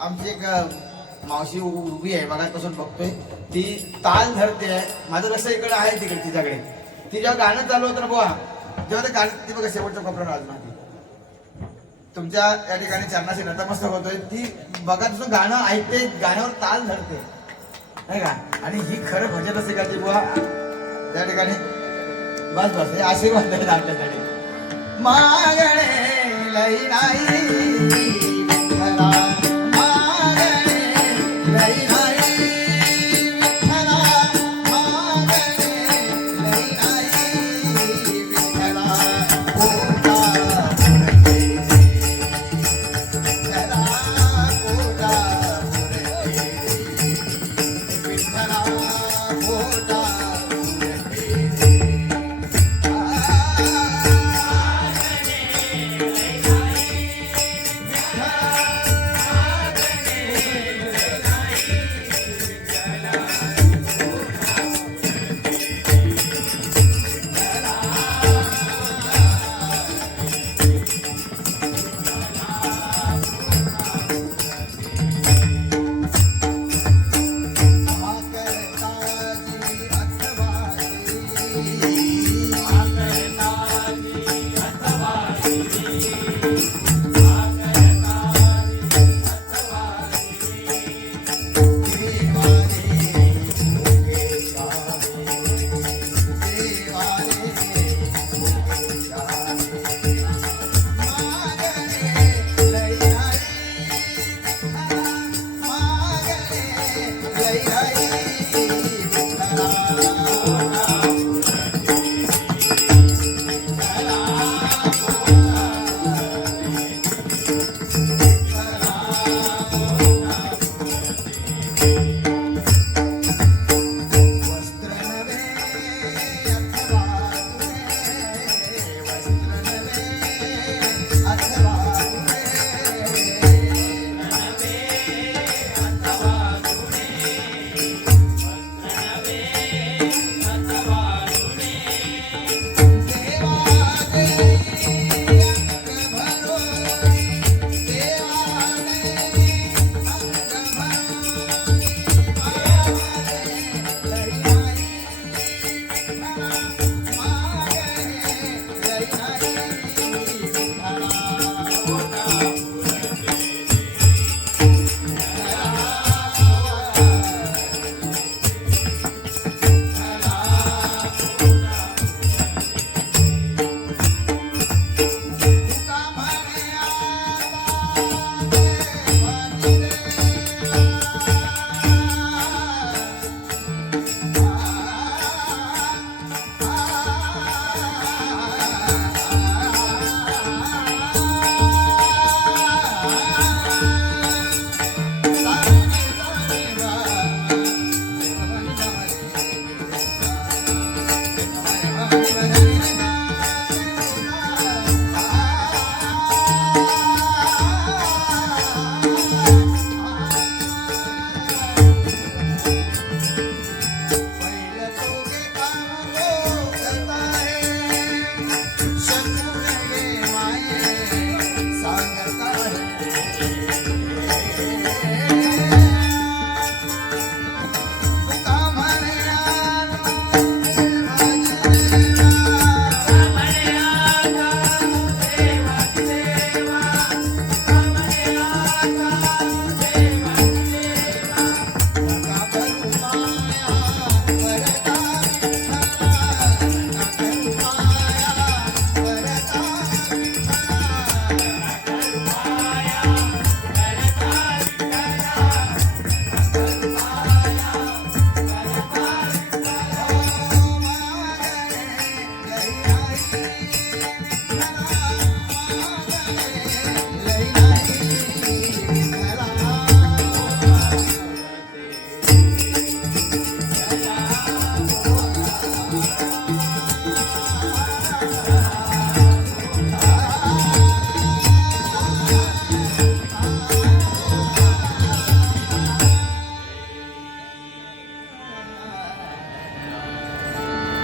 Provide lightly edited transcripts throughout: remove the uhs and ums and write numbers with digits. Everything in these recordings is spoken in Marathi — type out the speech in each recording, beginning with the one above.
आमची एक मावशी उभी आहे मगापासून बघतोय ती ताल धरते. माझं लक्ष इकडे आहे तिकडे तिच्याकडे. ती जेव्हा गाणं चालू होतं ना बुवा जेव्हा ते गाणं ती बघा शेवटच्या कोपऱ्यावर आज नाही तुमच्या या ठिकाणी चरणाशी नतमस्तक होतोय. ती बघा तुझं गाणं ऐकते गाण्यावर ताल धरते नाही का. आणि ही खरं भजन असे का ती बुवा त्या ठिकाणी बस बस हे आशीर्वाद आहेत आपल्याकडे. मागणे लई नाही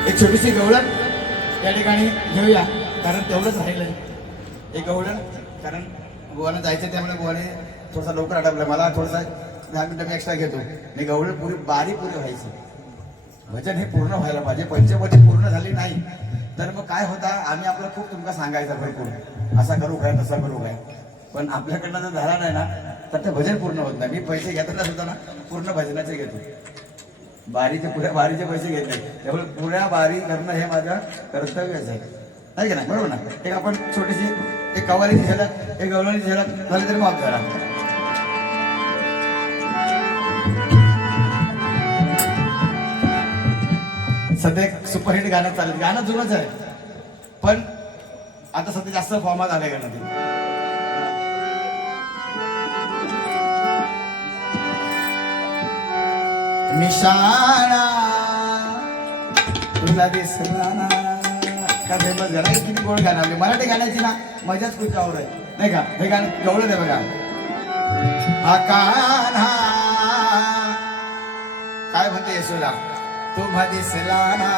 एक छोटीशी गवळण या ठिकाणी घेऊया, कारण तेवढंच राहिलंय एक गवळण. कारण गोवानं जायचं त्यामुळे गोवाने थोडासा लवकर आटपला. मला थोडासा 10 मिनिटं मी एक्स्ट्रा घेतो. मी गवळण पुरी बारी पुरी व्हायची. भजन हे पूर्ण व्हायला पाहिजे. पंचवटी पूर्ण झाली नाही तर मग काय होता, आम्ही आपलं खूप तुमका सांगायचं भरपूर, असा करू काय तसा करू काय, पण आपल्याकडनं जर झाला नाही ना तर ते भजन पूर्ण होत नाही. मी पैसे घेताना सुद्धा ना पूर्ण भजनाचे घेतो. बारीचे पुऱ्या बारीचे पैसे घेतले त्यामुळे पुऱ्या बारी करणं हे माझं कर्तव्यच आहे की नाही? बरोबर ना? एक आपण छोटीशी एक कवालीची झलक, एक गवळणीची झलक झाली तरी माफ करा. सध्या एक सुपरहिट गाणं चालेल. गाणं जुनच आहे पण आता सध्या जास्त फॉर्मात आलंय गाणं ते. निशाणा तुला दिसला ना का फेमस गाणं आहे. किती गोड गाणं आहे. मराठी गाण्याची ना मजाच खूप आवड आहे नाही का? हे गाणं गवळण आहे बघा. हा कान्हा काय म्हणते यशोला, तुम्हा दिसला ना